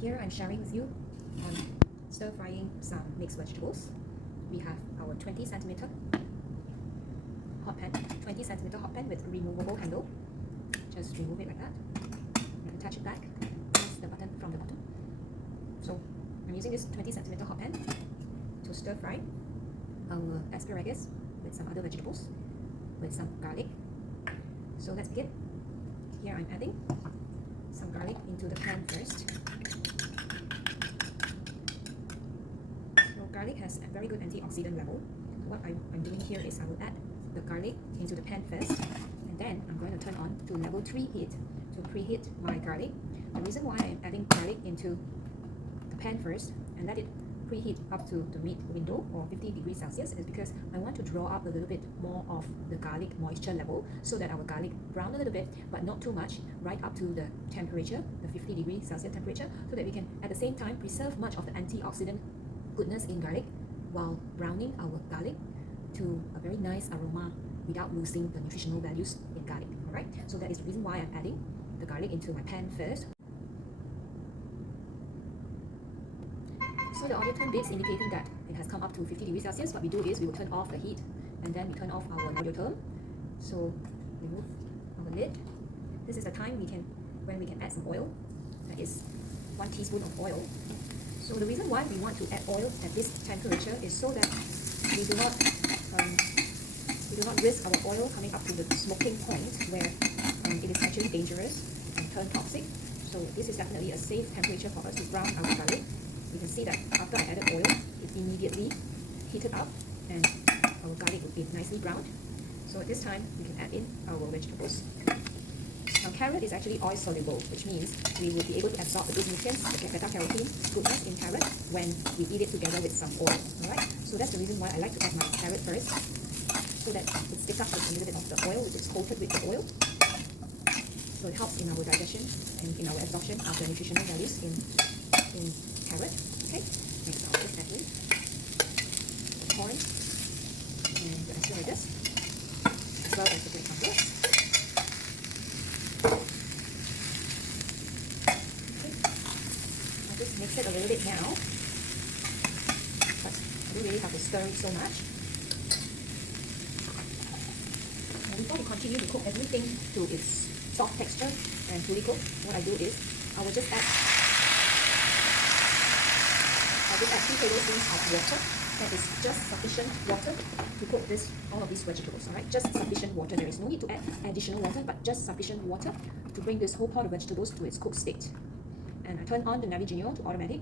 here I'm sharing with you on stir frying some mixed vegetables. We have our 20cm hot pan, 20cm hot pan with removable handle. Just remove it like that and attach it back. Press the button from the bottom. So I'm using this 20cm hot pan to stir fry our asparagus with some other vegetables, with some garlic. So let's begin. Here I'm adding some garlic into the pan first. So garlic has a very good antioxidant level. What I'm doing here is I will add the garlic into the pan first, and then I'm going to turn on to level 3 heat to preheat my garlic. The reason why I'm adding garlic into the pan first and let it preheat up to the mid window or 50 degrees Celsius is because I want to draw up a little bit more of the garlic moisture level so that our garlic brown a little bit, but not too much, right up to the temperature, the 50 degrees Celsius temperature, so that we can at the same time preserve much of the antioxidant goodness in garlic while browning our garlic to a very nice aroma without losing the nutritional values in garlic. Alright, so that is the reason why I'm adding the garlic into my pan first. So the Audiotherm beeps indicating that it has come up to 50 degrees Celsius. What we do is we will turn off the heat and then we turn off our Audiotherm. So remove our lid. This is the time when we can add some oil. That is 1 teaspoon of oil. So the reason why we want to add oil at this temperature is so that we do not risk our oil coming up to the smoking point where it is actually dangerous and turn toxic. So this is definitely a safe temperature for us to brown our garlic. You can see that after I added oil, it immediately heated up and our garlic will be nicely browned. So at this time, we can add in our vegetables. Now, carrot is actually oil soluble, which means we will be able to absorb the good nutrients, the beta-carotene goodness in carrot when we eat it together with some oil. Alright, so that's the reason why I like to add my carrot first, so that it sticks up with a little bit of the oil, which is coated with the oil. So it helps in our digestion and in our absorption of the nutritional values in carrot. Okay, next I'll just add in the corn and the asparagus, as well as the Black Fungus. Okay, I'll just mix it a little bit now, but I don't really have to stir it so much. And before we continue to cook everything to its soft texture and fully cooked, what I do is I will just add 2 tablespoons of water. That is just sufficient water to cook all of these vegetables. Alright, just sufficient water. There is no need to add additional water, but just sufficient water to bring this whole pot of vegetables to its cooked state. And I turn on the Navigenio to automatic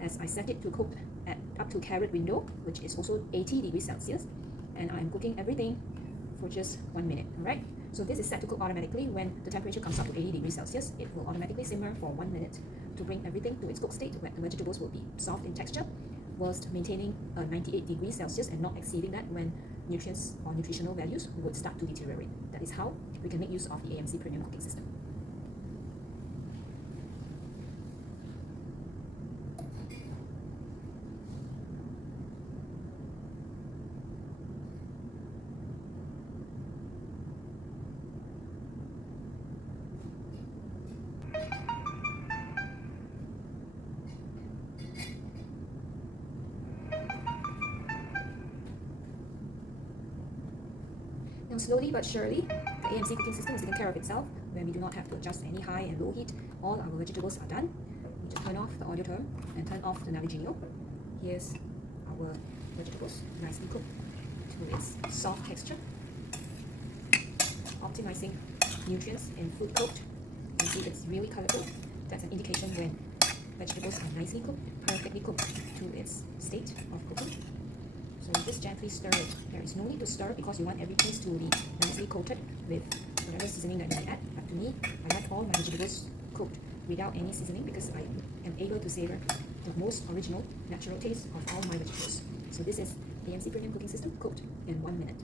as I set it to cook at up to carrot window, which is also 80 degrees Celsius. And I'm cooking everything for just 1 minute. Alright, so this is set to cook automatically. When the temperature comes up to 80 degrees Celsius, it will automatically simmer for 1 minute to bring everything to its cooked state, where the vegetables will be soft in texture, whilst maintaining 98 degrees Celsius and not exceeding that when nutrients or nutritional values would start to deteriorate. That is how we can make use of the AMC Premium Cooking System. Now, slowly but surely, the AMC cooking system is taking care of itself, where we do not have to adjust any high and low heat. All our vegetables are done. We just turn off the Audiotherm and turn off the Navigenio. Here's our vegetables, nicely cooked to its soft texture, optimizing nutrients in food cooked. You see it's really colorful. That's an indication when vegetables are nicely cooked, perfectly cooked to its state of cooking. So just gently stir it. There is no need to stir because you want every piece to be nicely coated with whatever seasoning that you may add. But to me, I like all my vegetables cooked without any seasoning because I am able to savor the most original, natural taste of all my vegetables. So this is the AMC Premium Cooking System cooked in 1 minute,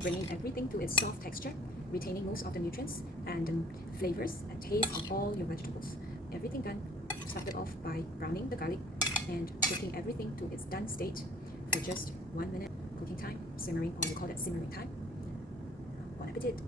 bringing everything to its soft texture, retaining most of the nutrients and flavors and taste of all your vegetables. Everything done, started off by browning the garlic and cooking everything to its done state for just 1 minute cooking time, simmering, or we call that simmering time. Bon appetit!